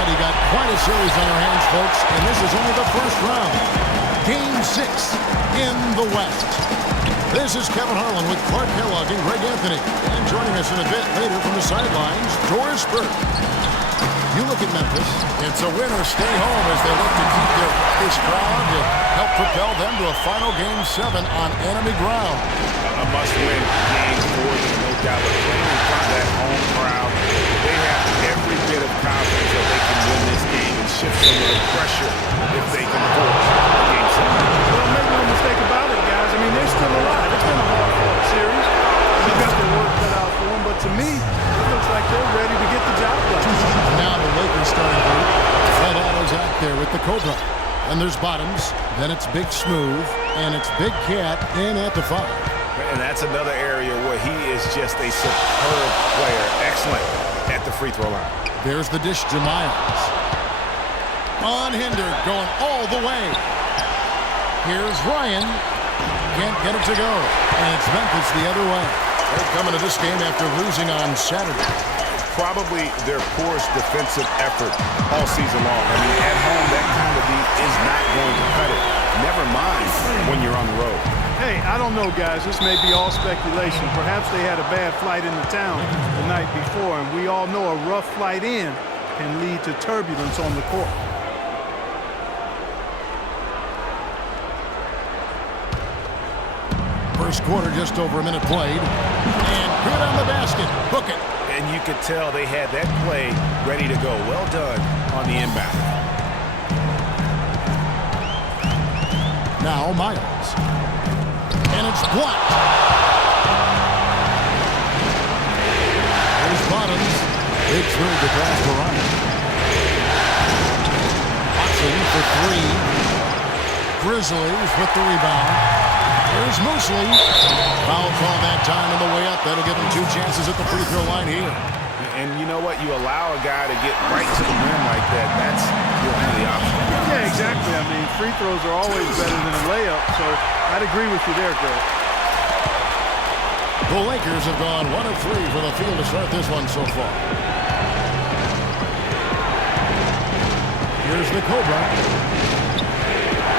already got quite a series on our hands, folks, and this is only the first round. Game 6 in the West. This is Kevin Harlan with Clark Kellogg and Greg Anthony. And joining us in a bit later from the sidelines, Doris Burke. You look at Memphis. It's a win or stay home as they look to keep their this crowd to help propel them to a final Game 7 on enemy ground. A must-win game for them, no doubt. But playing in front of that home crowd, they have every bit of confidence that they can win this game and shift some of the pressure if they can force Game 7. Well, make no mistake about it, guys. I mean, they're still alive. It's been a hard-fought series. They've got their work cut out for them, but to me, it looks like they're ready to get the job done. Now the Lakers starting group. Fred Otto's out there with the Cobra. And there's Bottoms, then it's Big Smooth, and it's Big Cat in at the 5. And that's another area where he is just a superb player. Excellent at the free throw line. There's the dish to Miles. Unhindered, going all the way. Here's Ryan. Can't get it to go. And it's Memphis the other way. They're coming to this game after losing on Saturday. Probably their poorest defensive effort all season long. I mean, at home, that kind of beat is not going to cut it. Never mind when you're on the road. Hey, I don't know, guys. This may be all speculation. Perhaps they had a bad flight into town the night before, and we all know a rough flight in can lead to turbulence on the court. First quarter, just over a minute played. And good on the basket. Hook it. And you could tell they had that play ready to go. Well done on the inbound. Now Miles. And it's blocked. There's Bottoms. Big through to pass to Ryan. Watson for 3. Grizzlies with the rebound. There's Mosley. Foul call that time on the way up. That'll give him 2 chances at the free throw line here. And you know what? You allow a guy to get right to the rim like that. That's your only option. Yeah, exactly. I mean, free throws are always better than a layup, so I'd agree with you there, Greg. The Lakers have gone 1 of 3 for the field to start this one so far. Here's the Cobra.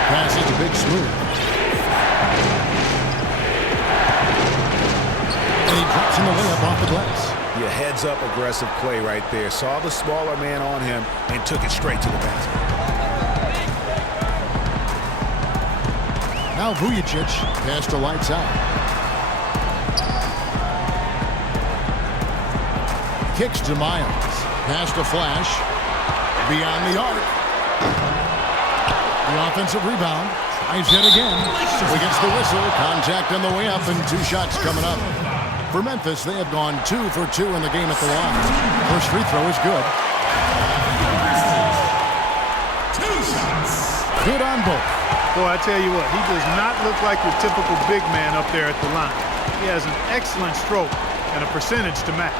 Pass it to Big Smooth. And he drops in the layup off the glass. Yeah, heads-up aggressive play right there. Saw the smaller man on him and took it straight to the basket. Now Vujacic pass to lights out. Kicks to Miles. Pass to Flash. Beyond the arc. The offensive rebound. Tries yet again. So he gets the whistle. Contact on the way up and 2 shots coming up. For Memphis, they have gone 2 for 2 in the game at the line. First free throw is good. 2 shots. Good on both. Boy, I tell you what, he does not look like your typical big man up there at the line. He has an excellent stroke and a percentage to match.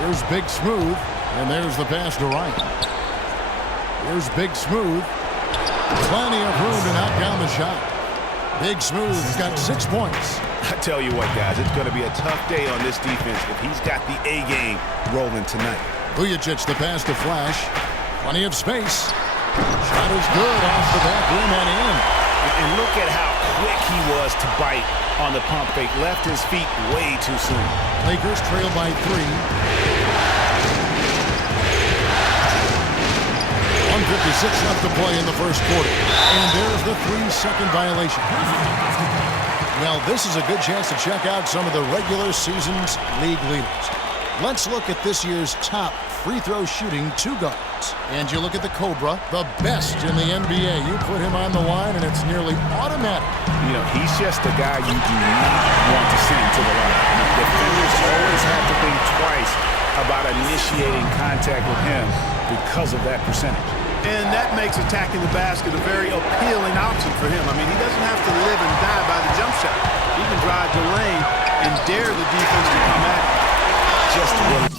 Here's Big Smooth, and there's the pass to Ryan. Here's Big Smooth. Plenty of room to knock down the shot. Big Smooth has got 6 points. I tell you what, guys, it's going to be a tough day on this defense if he's got the A game rolling tonight. Vujacic the pass to Flash. Plenty of space. Shot is good off the back rim and in. And look at how quick he was to bite on the pump fake. Left his feet way too soon. Lakers trail by 3. 1:56 left to play in the first quarter. And there's the 3-second violation. Well, this is a good chance to check out some of the regular season's league leaders. Let's look at this year's top free throw shooting 2 guards. And you look at the Cobra, the best in the NBA. You put him on the line and it's nearly automatic. You know, he's just a guy you do not want to send to the line. Defenders always have to think twice about initiating contact with him because of that percentage. And that makes attacking the basket a very appealing option for him. I mean, he doesn't have to live and die by the jump shot. He can drive the lane and dare the defense to come at him. Just really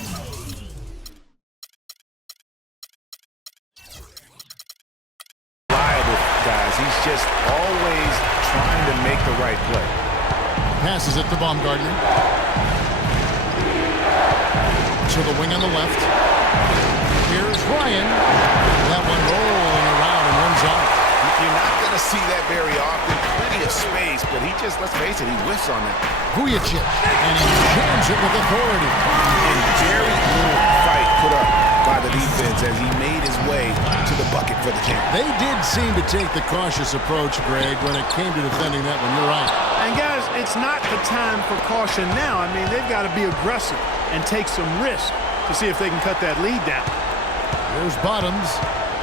reliable, guys. He's just always trying to make the right play. Passes it to Baumgartner. To the wing on the left. Here's Ryan. That one rolling around and runs out. You're not going to see that very often. Plenty of space, but he just, let's face it, he whiffs on that. Vujicic, and he jams it with authority. And very little fight put up by the defense as he made his way to the bucket for the jam. They did seem to take the cautious approach, Greg, when it came to defending that one. You're right. And guys, it's not the time for caution now. I mean, they've got to be aggressive and take some risk to see if they can cut that lead down. There's Bottoms.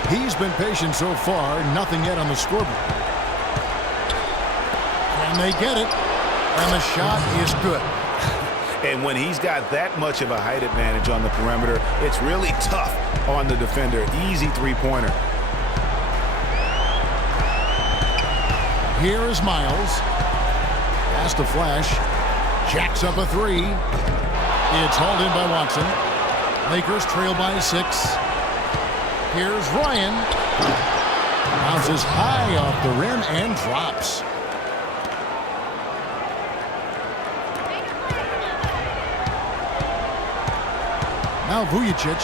He's been patient so far. Nothing yet on the scoreboard. And they get it. And the shot is good. And when he's got that much of a height advantage on the perimeter, it's really tough on the defender. Easy three-pointer. Here is Miles. Pass to Flash. Jacks up a three. It's hauled in by Watson. Lakers trail by 6. Here's Ryan. Bounces high off the rim and drops. Now Vujicic.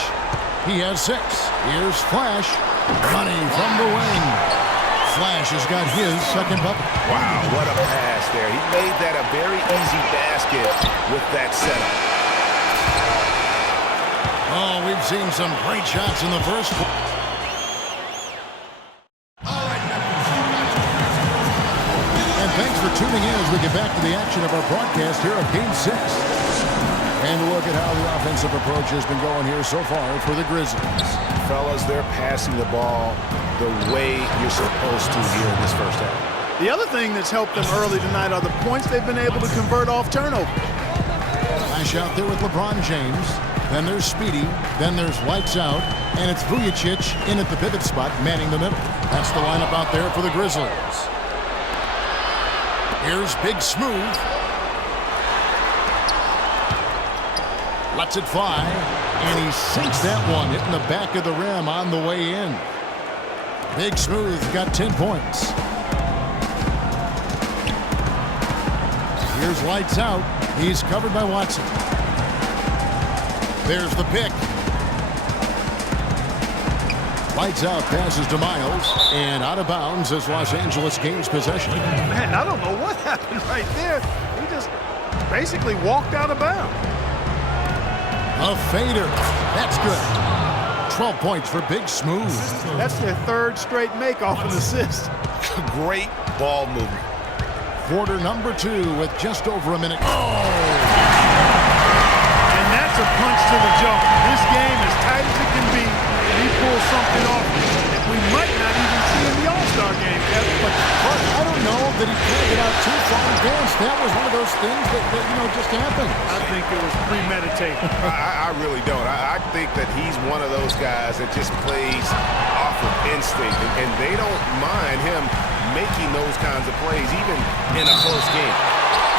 He has 6. Here's Flash. Money from the wing. Flash has got his second bucket. Wow, what a pass there. He made that a very easy basket with that setup. Oh, we've seen some great shots in the first quarter. And thanks for tuning in as we get back to the action of our broadcast here of Game 6. And a look at how the offensive approach has been going here so far for the Grizzlies. Fellas, they're passing the ball the way you're supposed to here in this first half. The other thing that's helped them early tonight are the points they've been able to convert off turnover. Flash out there with LeBron James. Then there's Speedy. Then there's Lights Out. And it's Vujicic in at the pivot spot, manning the middle. That's the lineup out there for the Grizzlies. Here's Big Smooth. Lets it fly. And he sinks that one, hitting the back of the rim on the way in. Big Smooth got 10 points. Here's Lights Out. He's covered by Watson. There's the pick. Lights Out passes to Miles. And out of bounds as Los Angeles gains possession. Man, I don't know what happened right there. He just basically walked out of bounds. A fader. That's good. 12 points for Big Smooth. That's their third straight make off an assist. Great ball movement. Quarter number 2 with just over a minute. Oh! And that's a punch to the jaw. This game, as tight as it can be, and he pulls something off that we might not even see in the All-Star game, Kevin. But I don't know that he played it out too far in advance. That was one of those things that just happened. I think it was premeditated. I really don't. I think that he's one of those guys that just plays off of instinct, and they don't mind him making those kinds of plays, even in a close game.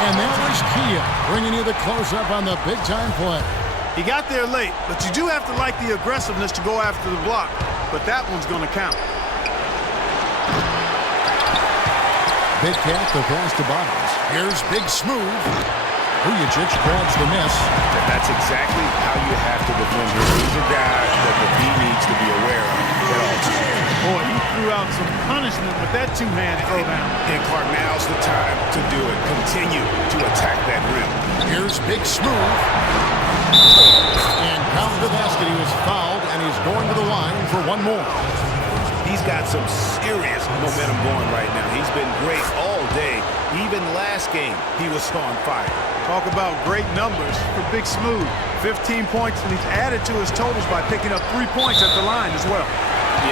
And that was Kia bringing you the close-up on the big-time play. He got there late, but you do have to like the aggressiveness to go after the block. But that one's going to count. Big Cat, the pass to Bottoms. Here's Big Smooth. Vujicic grabs the miss. And that's exactly how you have to defend him. He's a guy that the D needs to be aware of at all times. Boy, he threw out some punishment with that two-hand throwdown. And Clark, now's the time to do it. Continue to attack that rim. Here's Big Smooth. And counted the basket. He was fouled, and he's going to the line for one more. He's got some serious momentum going right now. He's been great all day. Even last game, he was on fire. Talk about great numbers for Big Smooth. 15 points, and he's added to his totals by picking up 3 points at the line as well.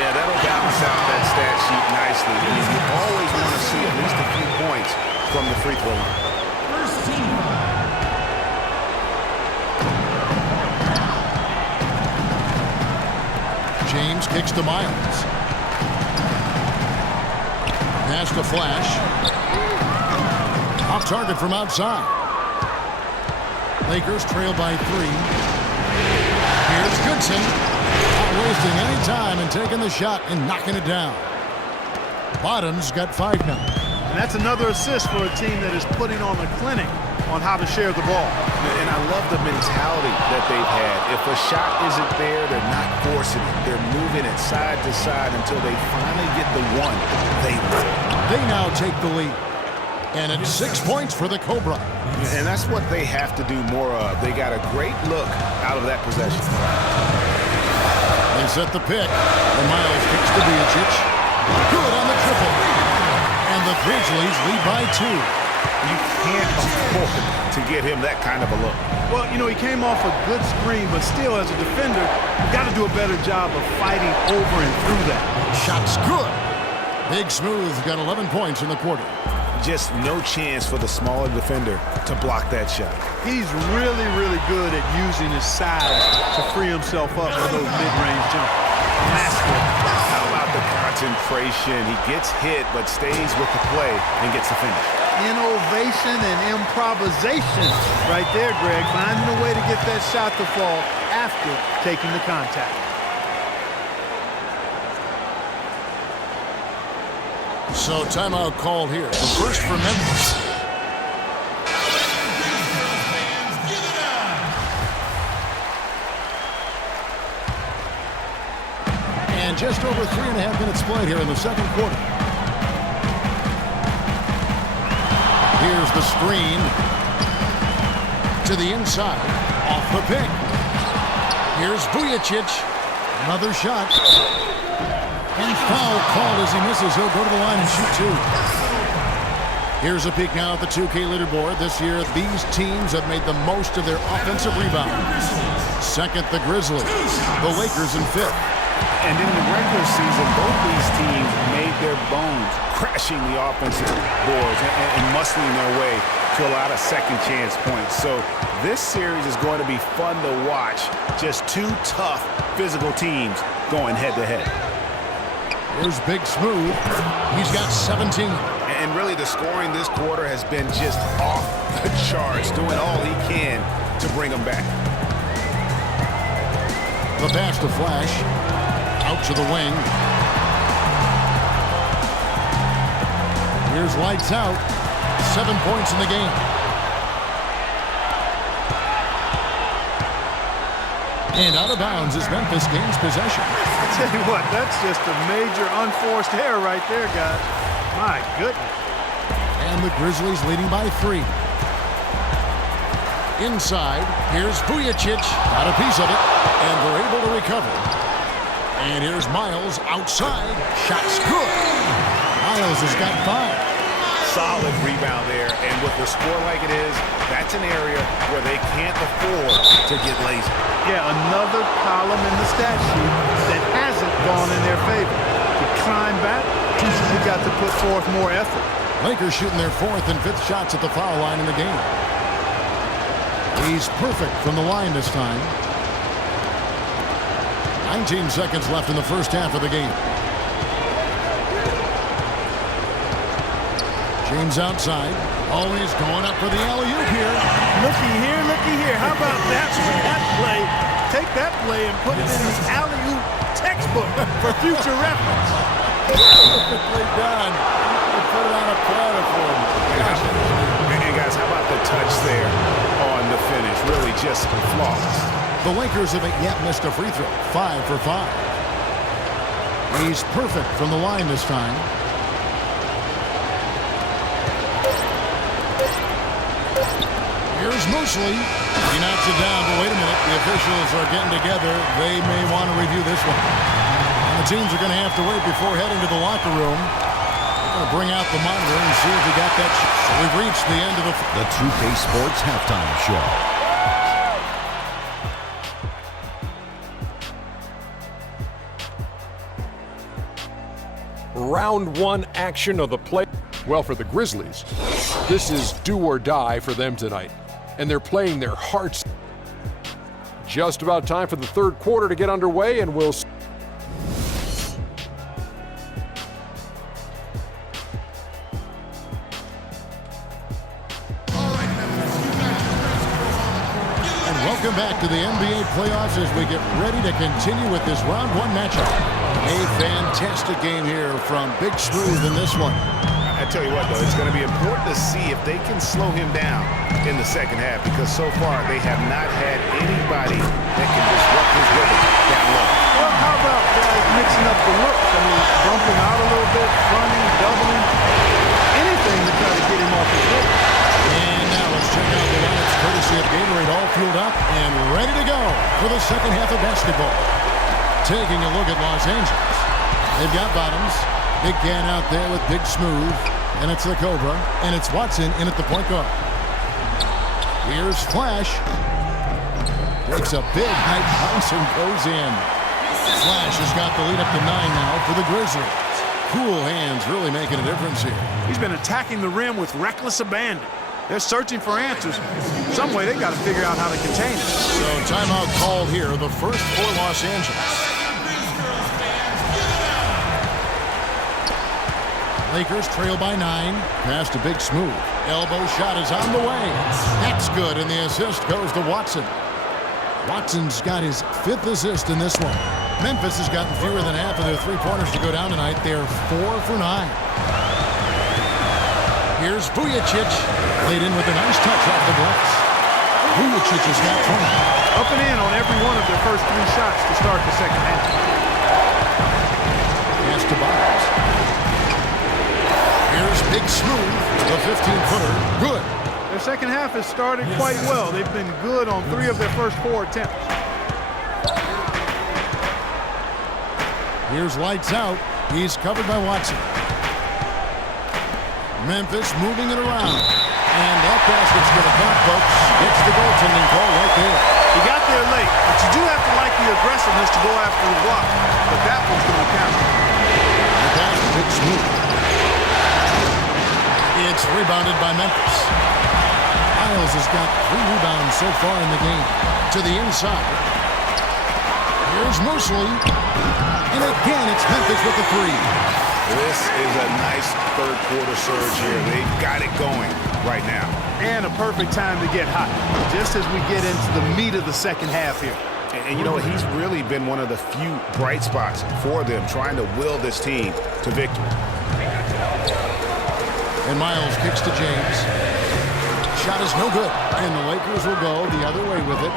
Yeah, that'll balance out that stat sheet nicely. You always want to see at least a few points from the free throw line. First team foul. James kicks to Miles. Pass to Flash. Off target from outside. Lakers trail by 3. Here's Goodson. Not wasting any time and taking the shot and knocking it down. Bottoms got 5 now. And that's another assist for a team that is putting on a clinic on how to share the ball. And I love the mentality that they've had. If a shot isn't there, they're not forcing it. They're moving it side to side until they finally get the one they want. They now take the lead. And it's 6 points for the Cobra. And that's what they have to do more of. They got a great look out of that possession. They set the pick. And Miles kicks to Vujicic. Good on the triple. And the Grizzlies lead by 2. You can't afford to give him that kind of a look. Well, you know, he came off a good screen, but still, as a defender, you've got to do a better job of fighting over and through that. Shot's good. Big Smooth got 11 points in the quarter. Just no chance for the smaller defender to block that shot. He's really, really good at using his size to free himself up for those mid-range jumpers. How about the concentration? He gets hit, but stays with the play and gets the finish. Innovation and improvisation right there, Greg. Finding a way to get that shot to fall after taking the contact. So timeout called here. The first for Memphis. And just over 3.5 minutes played here in the second quarter. Here's the screen to the inside. Off the pick. Here's Vujicic. Another shot. And foul called as he misses. He'll go to the line and shoot 2. Here's a peek now at the 2K leaderboard. This year, these teams have made the most of their offensive rebounds. Second, the Grizzlies. The Lakers in 5th. And in the regular season, both these teams made their bones crashing the offensive boards and muscling their way to a lot of second chance points. So this series is going to be fun to watch. Just 2 tough physical teams going head to head. Here's Big Smooth. He's got 17. And really the scoring this quarter has been just off the charts, doing all he can to bring them back. The pass to Flash. Out to the wing. Here's lights out. 7 points in the game. And out of bounds as Memphis gains possession. I tell you what, that's just a major unforced error right there, guys. My goodness. And the Grizzlies leading by 3. Inside, here's Vujicic. Got a piece of it, and they're able to recover. And here's Miles outside. Shot's good. Miles has got 5. Solid rebound there, and with the score like it is, that's an area where they can't afford to get lazy. Yeah, another column in the stat sheet that hasn't gone in their favor. To climb back, you got to put forth more effort. Lakers shooting their 4th and 5th shots at the foul line in the game. He's perfect from the line this time. 19 seconds left in the first half of the game. James outside. Always going up for the alley-oop here. Looky here. How about that play? Take that play and put it in the alley-oop textbook for future reference. Perfectly done. Put it on a platter for him. And guys, how about the touch there on the finish? Really just flawless. The Lakers haven't yet missed a free throw. 5 for 5. He's perfect from the line this time. Here's Mosley. He knocks it down, but wait a minute. The officials are getting together. They may want to review this one. And the teams are going to have to wait before heading to the locker room. They're going to bring out the monitor and see if he got that shot. So we've reached the end of the 2K Sports Halftime Show. Round 1 action of the play. Well, for the Grizzlies, this is do or die for them tonight. And they're playing their hearts. Just about time for the third quarter to get underway, and we'll... And welcome back to the NBA playoffs as we get ready to continue with this round 1 matchup. A fantastic game here from Big Smooth in this one. I tell you what, though, it's going to be important to see if they can slow him down in the second half, because so far they have not had anybody that can disrupt his rhythm down low. Well, how about guys mixing up the looks? I mean, bumping out a little bit, fronting, doubling, anything to try to get him off his rhythm. And now let's check out the lineups courtesy of Gatorade, all fueled up and ready to go for the second half of basketball. Taking a look at Los Angeles. They've got Bottoms. Big can out there with Big Smooth. And it's the Cobra. And it's Watson in at the point guard. Here's Flash. Takes a big high bounce and goes in. Flash has got the lead up to 9 now for the Grizzlies. Cool hands really making a difference here. He's been attacking the rim with reckless abandon. They're searching for answers. Some way they got to figure out how to contain it. So timeout called here, the first for Los Angeles. Lakers trail by 9. Pass to Big Smooth. Elbow shot is on the way. That's good, and the assist goes to Watson. Watson's got his 5th assist in this one. Memphis has gotten fewer than half of their three-pointers to go down tonight. They're 4 for 9. Here's Vujicic. Laid in with a nice touch off the blocks. Vujicic has got 20. Up and in on every one of their first 3 shots to start the second half. Pass to Bottoms. Here's Big Smooth, the 15-footer. Good. Their second half has started quite well. They've been good on 3 of their first 4 attempts. Here's lights out. He's covered by Watson. Memphis moving it around. And that basket's going to count, folks. Gets the goaltending call right there. He got there late, but you do have to like the aggressiveness to go after the block. But that one's going to count. The pass to Big Smooth. It's rebounded by Memphis. Miles has got 3 rebounds so far in the game. To the inside. Here's Mosley. And again, it's Memphis with the 3. This is a nice third-quarter surge here. They've got it going right now. And a perfect time to get hot, just as we get into the meat of the second half here. And you know what? He's really been one of the few bright spots for them, trying to will this team to victory. And Miles kicks to James. Shot is no good. And the Lakers will go the other way with it.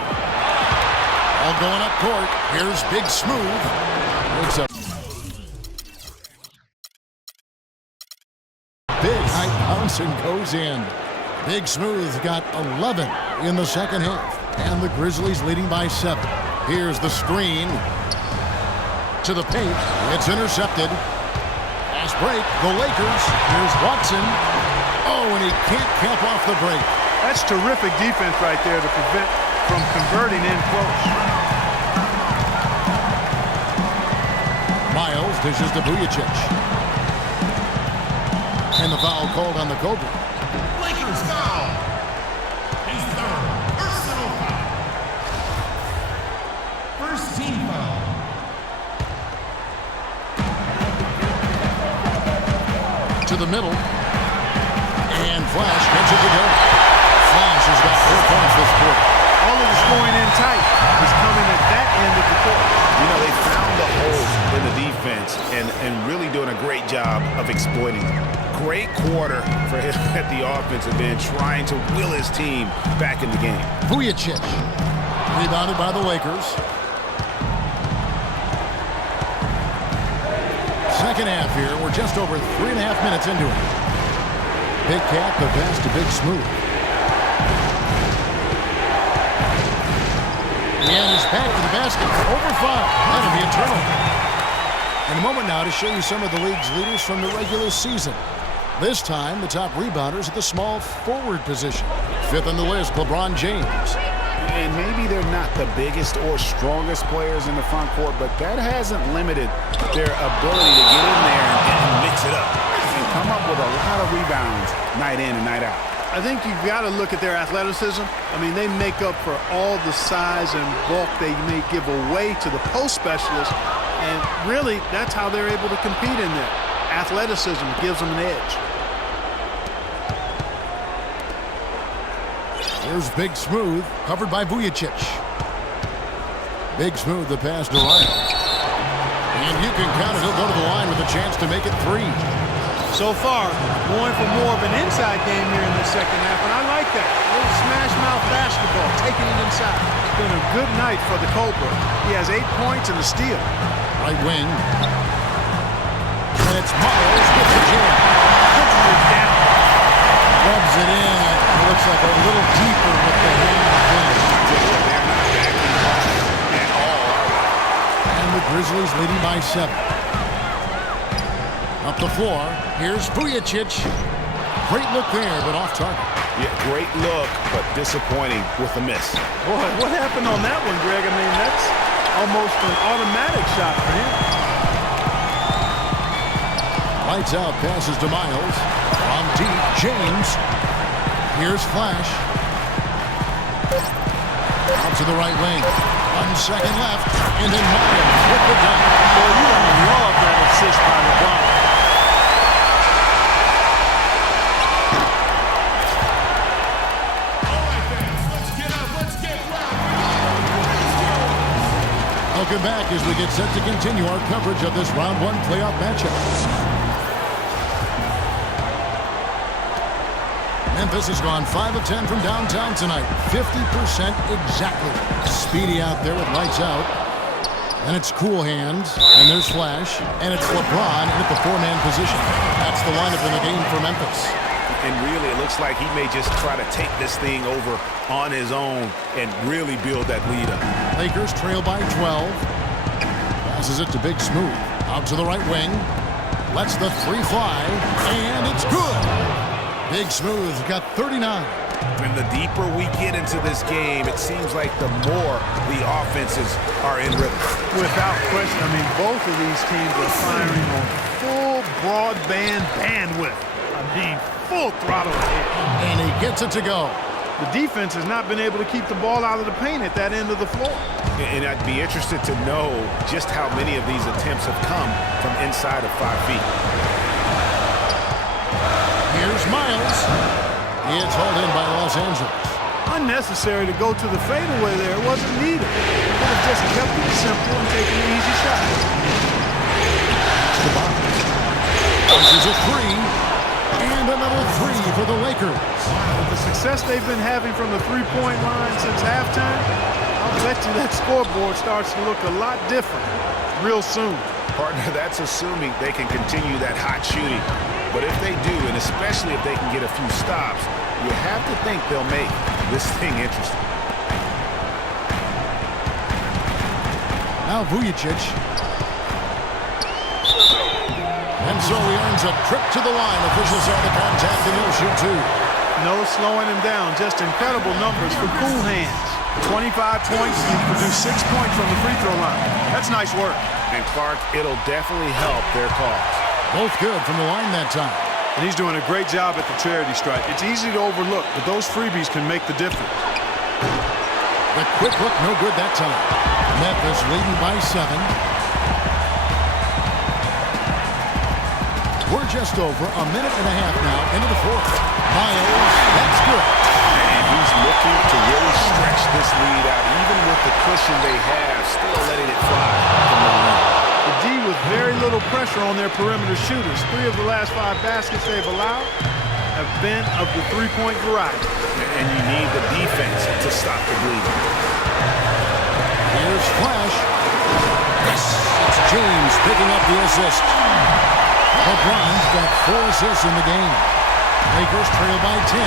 All going up court. Here's Big Smooth. It's a big high bounce and goes in. Big Smooth got 11 in the second half. And the Grizzlies leading by 7. Here's the screen. To the paint. It's intercepted. Fast break. The Lakers. Here's Watson. Oh, and he can't cap off the break. That's terrific defense right there to prevent from converting in close. Miles dishes to Vujicic. And the foul called on the Cobra. Lakers foul. His 3rd personal foul. First team foul. To the middle. And Flash gets it to go. Flash has got 4 points this quarter. All of the scoring in tight is coming at that end of the court. You know, they found the holes in the defense and really doing a great job of exploiting them. Great quarter for him at the offensive end, trying to will his team back in the game. Vujicic. Rebounded by the Lakers. Second half here. We're just over 3.5 minutes into it. Big Cat, the pass to Big Smooth. And he's back to the basket. Over 5. That'll be a turnover. In a moment now to show you some of the league's leaders from the regular season. This time, the top rebounders at the small forward position. 5th on the list, LeBron James. And maybe they're not the biggest or strongest players in the front court, but that hasn't limited their ability to get in there and mix it up and come up with a lot of rebounds night in and night out. I think you've got to look at their athleticism. I mean, they make up for all the size and bulk they may give away to the post specialists, and really, that's how they're able to compete in there. Athleticism gives them an edge. Here's Big Smooth, covered by Vujicic. Big Smooth, the pass to Ryan. And you can count it. He'll go to the line with a chance to make it 3. So far, going for more of an inside game here in the second half, and I like that. A little smash mouth basketball, taking it inside. It's been a good night for the Cobra. He has 8 points and a steal. Right wing. And it's Miles with the jam. Puts it down. Rubs it in. It looks like a little deeper with the hand finish. They're not backing off at all, are they? And the Grizzlies leading by 7. Up the floor. Here's Vujicic. Great look there, but off target. Yeah, great look, but disappointing with a miss. Boy, what happened on that one, Greg? I mean, that's almost an automatic shot for him. Lights out, passes to Miles. From deep, James. Here's Flash. Out to the right wing. 1 second left, and then Miles with the dunk. Boy, you gotta love that assist by LeBron. Welcome back as we get set to continue our coverage of this round 1 playoff matchup. Memphis has gone 5 of 10 from downtown tonight. 50% exactly. Speedy out there with lights out. And it's Cool Hands. And there's Flash. And it's LeBron in at the 4-man position. That's the lineup in the game for Memphis. And really, it looks like he may just try to take this thing over on his own and really build that lead up. Lakers trail by 12. Passes it to Big Smooth. Out to the right wing. Lets the 3 fly. And it's good. Big Smooth got 39. And the deeper we get into this game, it seems like the more the offenses are in rhythm. Without question, I mean, both of these teams are firing on full broadband bandwidth. I mean, full throttle ahead. And he gets it to go. The defense has not been able to keep the ball out of the paint at that end of the floor. And I'd be interested to know just how many of these attempts have come from inside of 5 feet. Here's Miles. It's hauled in by Los Angeles. Unnecessary to go to the fadeaway there. It wasn't needed. Could have just kept it simple and taken an easy shot. This is a 3. And another 3 for the Lakers. With the success they've been having from the three-point line since halftime, I'll bet you that scoreboard starts to look a lot different real soon. Partner, that's assuming they can continue that hot shooting. But if they do, and especially if they can get a few stops, you have to think they'll make this thing interesting. Now Vujicic. And so he earns a trip to the line. Officials saw the contact and he'll shoot 2. No slowing him down. Just incredible numbers for Cool Hands. 25 points. He produced 6 points from the free throw line. That's nice work. And Clark, it'll definitely help their cause. Both good from the line that time. And he's doing a great job at the charity stripe. It's easy to overlook, but those freebies can make the difference. The quick look, no good that time. Memphis leading by 7. We're just over a minute and a half now into the 4th. Miles, that's good. And he's looking to really stretch this lead out, even with the cushion they have, still letting it fly from the line. The D with very little pressure on their perimeter shooters. 3 of the last 5 baskets they've allowed have been of the three-point variety. And you need the defense to stop the bleeding. Here's Flash. Yes, it's James picking up the assist. LeBron's got 4 assists in the game. Lakers trail by 10.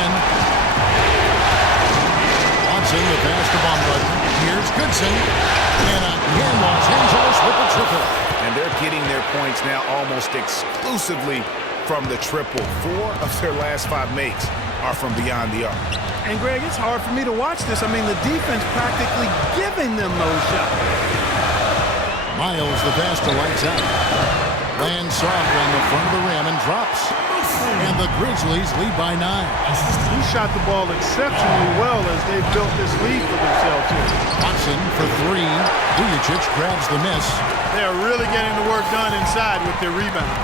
Watson, the pass to Baumgarten. Here's Goodson. And again, Los Angeles with the triple. And they're getting their points now almost exclusively from the triple. 4 of their last 5 makes are from beyond the arc. And, Greg, it's hard for me to watch this. I mean, the defense practically giving them those shots. Miles, the pass to lights out. Lands soft on the front of the rim and drops. And the Grizzlies lead by 9. He shot the ball exceptionally well as they built this lead for themselves here. Watson for 3. Vujicic grabs the miss. They are really getting the work done inside with their rebound.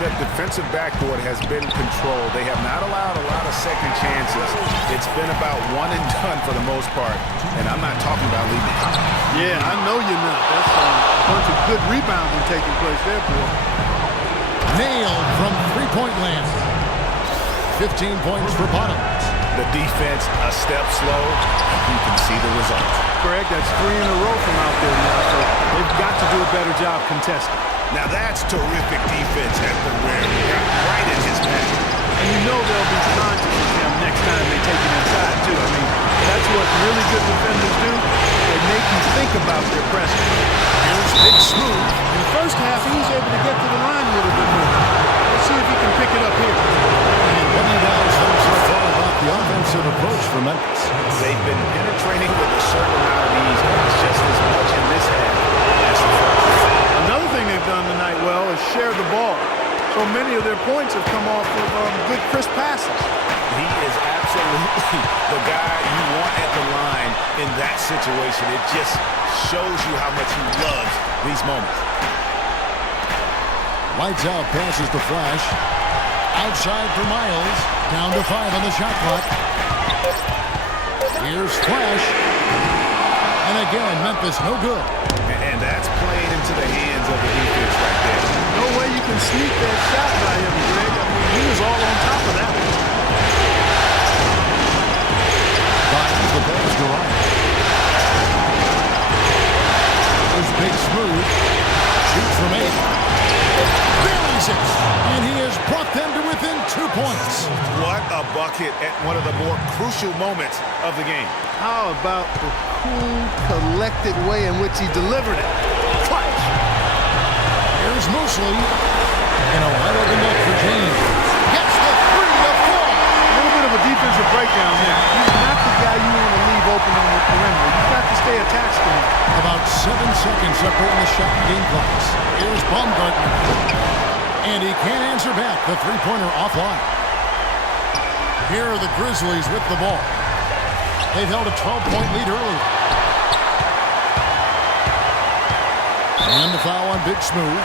The defensive backboard has been controlled. They have not allowed a lot of second chances. It's been about one and done for the most part. And I'm not talking about leaving. Yeah, I know you're not. That's a bunch of good rebounding taking place there, boy. Nailed from three-point land. 15 points for Bottom. The defense a step slow, and you can see the results. Greg, that's 3 in a row from out there now, so they've got to do a better job contesting. Now that's terrific defense at the rim. Got right in his path. And you know they'll be conscious of him next time they take it inside, too. I mean, that's what really good defenders do. They make you think about their pressure. Here's Big Smooth. In the first half, he was able to get to the line a little bit more. Let's see if he can pick it up here. And what do you guys think so far about the offensive approach for Memphis? They've been penetrating with a certain amount of ease, just as much in this half as the first. Another thing they've done tonight well is share the ball. So many of their points have come off of good crisp passes. He is absolutely the guy you want at the line in that situation. It just shows you how much he loves these moments. Lights out, passes to Flash. Outside for Miles. Down to 5 on the shot clock. Here's Flash. And again, Memphis no good. And that's playing into the hands of the defense right there. No way you can sneak that shot by him, Greg. I mean, he was all on top of that one. Finds the pass to Ryan. There's Big Smooth. Shoots from 8. Buries it. And he has brought them to within 2 points. What a bucket at one of the more crucial moments of the game. How about the cool, collected way in which he delivered it? Clutch. Here's Mosley. And a wide open look for James. Gets the 3 to fall. A little bit of a defensive breakdown there. He's not the guy you want to leave open on the perimeter. You've got to stay attached to him. About 7 seconds separating the shot and game clocks. Here's Baumgartner. And he can't answer back. The three-pointer offline. Here are the Grizzlies with the ball. They've held a 12-point lead earlier. And the foul on Big Smooth.